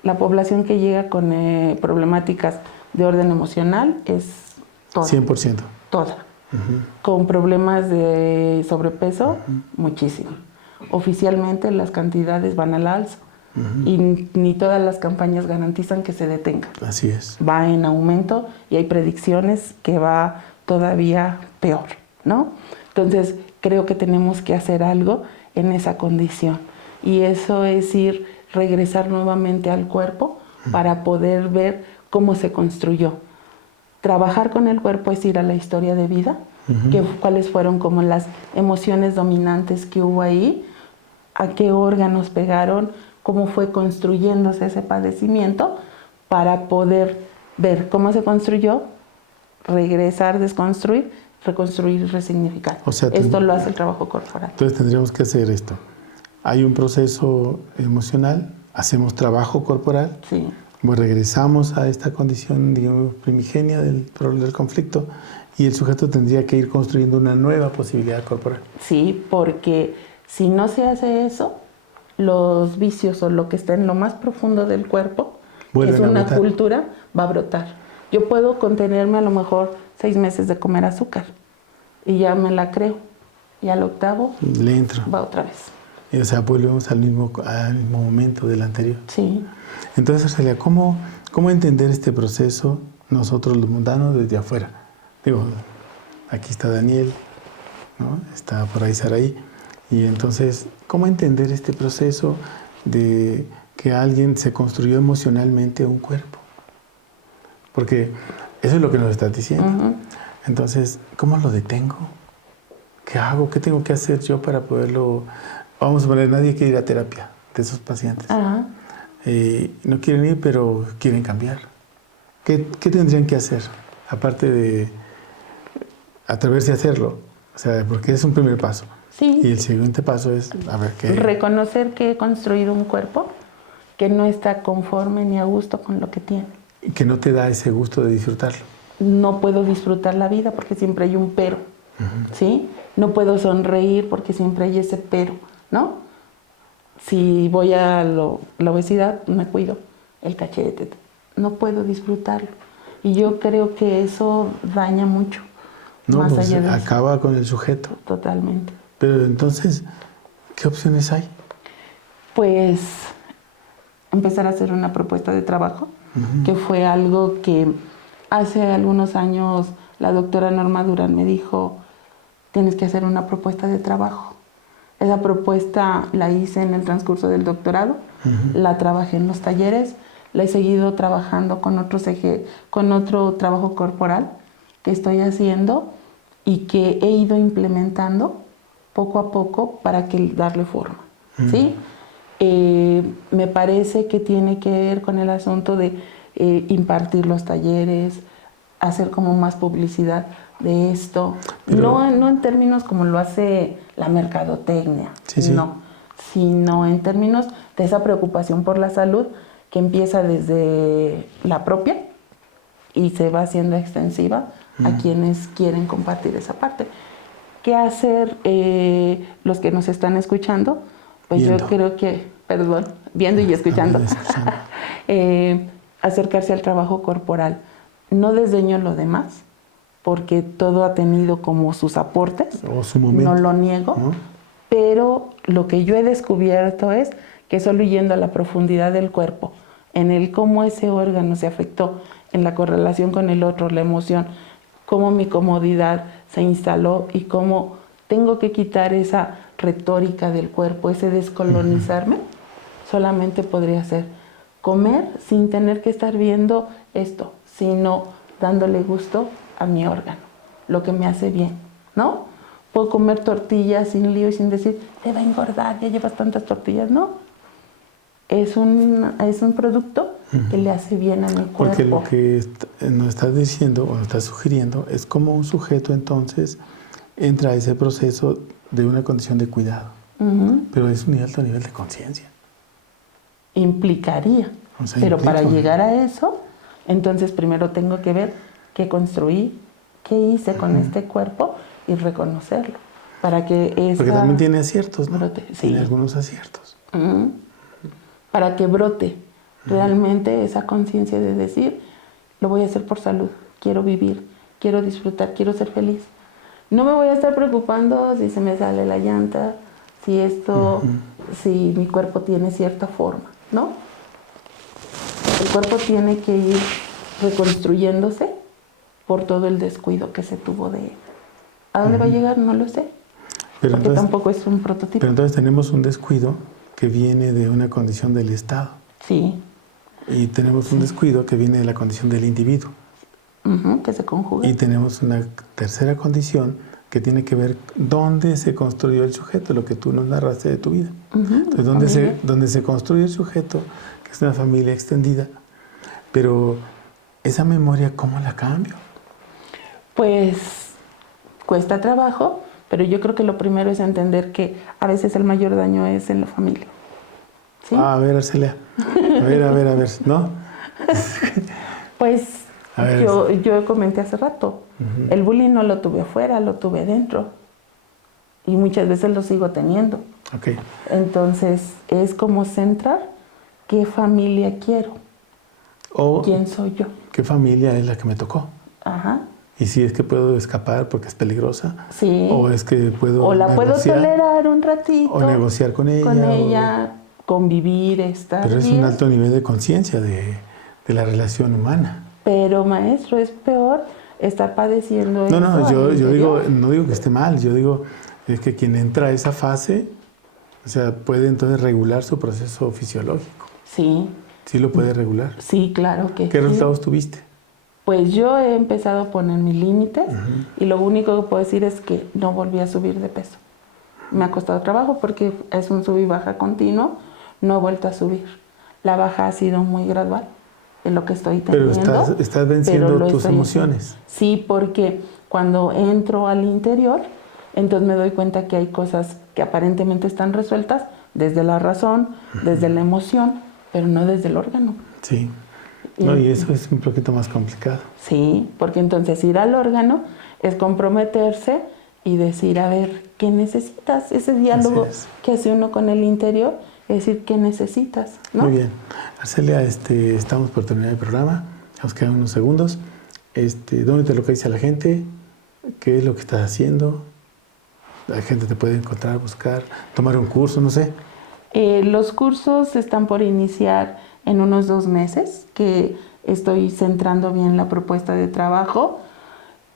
la población que llega con problemáticas de orden emocional es toda. 100%. Toda. Con problemas de sobrepeso, muchísimo. Oficialmente las cantidades van al alza y ni todas las campañas garantizan que se detenga. Así es. Va en aumento y hay predicciones que va todavía peor, ¿no? Entonces, creo que tenemos que hacer algo en esa condición. Y eso es regresar nuevamente al cuerpo para poder ver cómo se construyó. Trabajar con el cuerpo es ir a la historia de vida, cuáles fueron como las emociones dominantes que hubo ahí, a qué órganos pegaron, cómo fue construyéndose ese padecimiento, para poder ver cómo se construyó, regresar, desconstruir, reconstruir y resignificar. O sea, esto lo hace el trabajo corporal. Entonces tendríamos que hacer esto. Hay un proceso emocional, hacemos trabajo corporal, Sí. Regresamos a esta condición, digamos, primigenia del conflicto, y el sujeto tendría que ir construyendo una nueva posibilidad corporal. Sí, porque si no se hace eso, los vicios o lo que está en lo más profundo del cuerpo, que es una cultura, va a brotar. Yo puedo contenerme a lo mejor 6 meses de comer azúcar y ya me la creo. Y al octavo le entro. Va otra vez. O sea, volvemos al mismo momento del anterior. Sí. Entonces, Arcelia, ¿cómo entender este proceso nosotros los mundanos desde afuera? Digo, aquí está Daniel, ¿no? Está por ahí Saraí. Y entonces, ¿cómo entender este proceso de que alguien se construyó emocionalmente un cuerpo? Porque eso es lo que nos estás diciendo. Entonces, ¿cómo lo detengo? ¿Qué hago? ¿Qué tengo que hacer yo para poderlo...? Vamos a poner, nadie quiere ir a terapia de esos pacientes. No quieren ir, pero quieren cambiar. ¿Qué tendrían que hacer? Aparte de atreverse a hacerlo. O sea, porque es un primer paso. Sí. Y el siguiente paso es, a ver, ¿qué? Reconocer que he construido un cuerpo que no está conforme ni a gusto con lo que tiene. Y que no te da ese gusto de disfrutarlo. No puedo disfrutar la vida porque siempre hay un pero, ¿sí? No puedo sonreír porque siempre hay ese pero, ¿no? Si voy a la obesidad, me cuido el cachete. No puedo disfrutarlo. Y yo creo que eso daña mucho. No, más pues allá de acaba eso. Con el sujeto. Totalmente. Pero entonces, ¿qué opciones hay? Pues empezar a hacer una propuesta de trabajo, que fue algo que hace algunos años la doctora Norma Durán me dijo, tienes que hacer una propuesta de trabajo. Esa propuesta la hice en el transcurso del doctorado, la trabajé en los talleres, la he seguido trabajando con otro trabajo corporal que estoy haciendo y que he ido implementando poco a poco para darle forma, ¿sí? Me parece que tiene que ver con el asunto de impartir los talleres, hacer como más publicidad de esto, no en términos como lo hace la mercadotecnia, no, sino en términos de esa preocupación por la salud que empieza desde la propia y se va haciendo extensiva a quienes quieren compartir esa parte. ¿Qué hacer los que nos están escuchando? Pues viendo. Yo creo que, viendo y escuchando, acercarse al trabajo corporal. No desdeño lo demás, porque todo ha tenido como sus aportes, o su momento. No lo niego, pero lo que yo he descubierto es que solo yendo a la profundidad del cuerpo, en el cómo ese órgano se afectó, en la correlación con el otro, la emoción, cómo mi comodidad se instaló y cómo tengo que quitar esa retórica del cuerpo, ese descolonizarme, solamente podría ser comer sin tener que estar viendo esto, sino dándole gusto a mi órgano, lo que me hace bien, ¿no? Puedo comer tortillas sin lío y sin decir, te va a engordar, ya llevas tantas tortillas, ¿no? es un producto que le hace bien a mi cuerpo. Porque lo que nos estás diciendo o nos estás sugiriendo es como un sujeto entonces entra a ese proceso de una condición de cuidado. Pero es un alto nivel de conciencia. Implicaría. O sea, pero implica, para llegar a eso, entonces primero tengo que ver qué construí, qué hice con este cuerpo y reconocerlo. Para que porque también tiene aciertos, ¿no? brote, sí. Tiene algunos aciertos. Para que brote realmente esa conciencia de decir, lo voy a hacer por salud, quiero vivir, quiero disfrutar, quiero ser feliz. No me voy a estar preocupando si se me sale la llanta, si esto, si mi cuerpo tiene cierta forma, ¿no? El cuerpo tiene que ir reconstruyéndose por todo el descuido que se tuvo de él. ¿A dónde va a llegar? No lo sé. Pero porque entonces, tampoco es un prototipo. Pero entonces tenemos un descuido que viene de una condición del Estado. Sí. Y tenemos un descuido que viene de la condición del individuo. Que se conjuga. Y tenemos una tercera condición que tiene que ver dónde se construyó el sujeto, lo que tú nos narraste de tu vida. Entonces, dónde se construye el sujeto, que es una familia extendida. Pero esa memoria, ¿cómo la cambio? Pues cuesta trabajo, pero yo creo que lo primero es entender que a veces el mayor daño es en la familia. ¿Sí? A ver, Arcelia. A ver, ¿no? Pues yo comenté hace rato, el bullying no lo tuve afuera, lo tuve dentro. Y muchas veces lo sigo teniendo. Okay. Entonces, es como centrar qué familia quiero. O quién soy yo. ¿Qué familia es la que me tocó? Ajá. Y si es que puedo escapar porque es peligrosa. Sí. O es que puedo o la puedo tolerar un ratito. O negociar con ella. Con ella, convivir, estar Pero es bien. un alto nivel de conciencia de la relación humana. Pero, maestro, es peor estar padeciendo No, eso. no, yo digo, no digo que esté mal. Yo digo es que quien entra a esa fase, o sea, puede entonces regular su proceso fisiológico. Sí. Sí lo puede regular. Sí, claro que sí. ¿Qué resultados tuviste? Pues yo he empezado a poner mis límites y lo único que puedo decir es que no volví a subir de peso. Me ha costado trabajo porque es un sub y baja continuo, no he vuelto a subir. La baja ha sido muy gradual en lo que estoy teniendo. Pero estás venciendo tus emociones. Sí, porque cuando entro al interior, entonces me doy cuenta que hay cosas que aparentemente están resueltas desde la razón, desde la emoción, pero no desde el órgano. Sí. No, y eso es un poquito más complicado. Sí, porque entonces ir al órgano es comprometerse y decir, a ver, ¿qué necesitas? Ese diálogo que hace uno con el interior, es decir, ¿qué necesitas? ¿No? Muy bien. Arcelia, estamos por terminar el programa. Nos quedan unos segundos. ¿Dónde te localiza la gente? ¿Qué es lo que estás haciendo? La gente te puede encontrar, buscar, tomar un curso, no sé. Los cursos están por iniciar en unos 2 meses, que estoy centrando bien la propuesta de trabajo.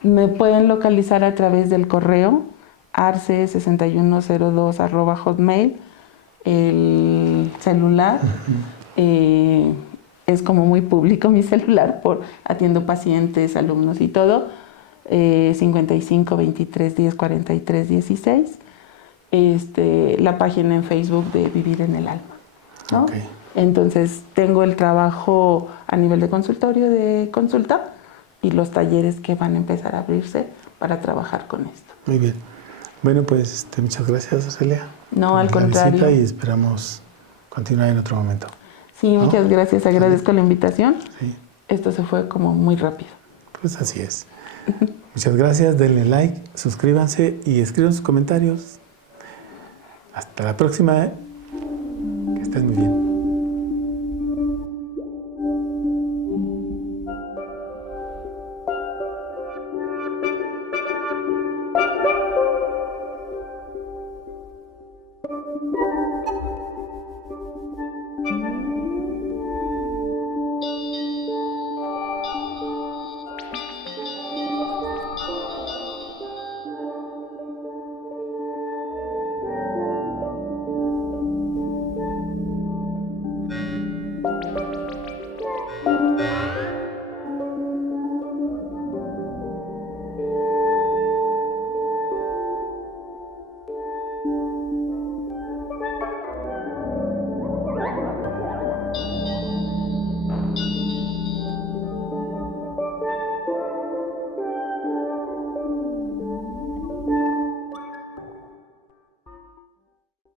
Me pueden localizar a través del correo arce6102@hotmail. El celular es como muy público mi celular, atiendo pacientes, alumnos y todo. 55 23 10 43 16. La página en Facebook de Vivir en el Alma, ¿no? Okay. Entonces tengo el trabajo a nivel de consultorio, de consulta, y los talleres que van a empezar a abrirse para trabajar con esto. Muy bien. Bueno, pues muchas gracias, Arcelia. No, al contrario. Y esperamos continuar en otro momento. Sí, muchas gracias. Agradezco la invitación. Sí. Esto se fue como muy rápido. Pues así es. Muchas gracias. Denle like, suscríbanse y escriban sus comentarios. Hasta la próxima. Que estén muy bien.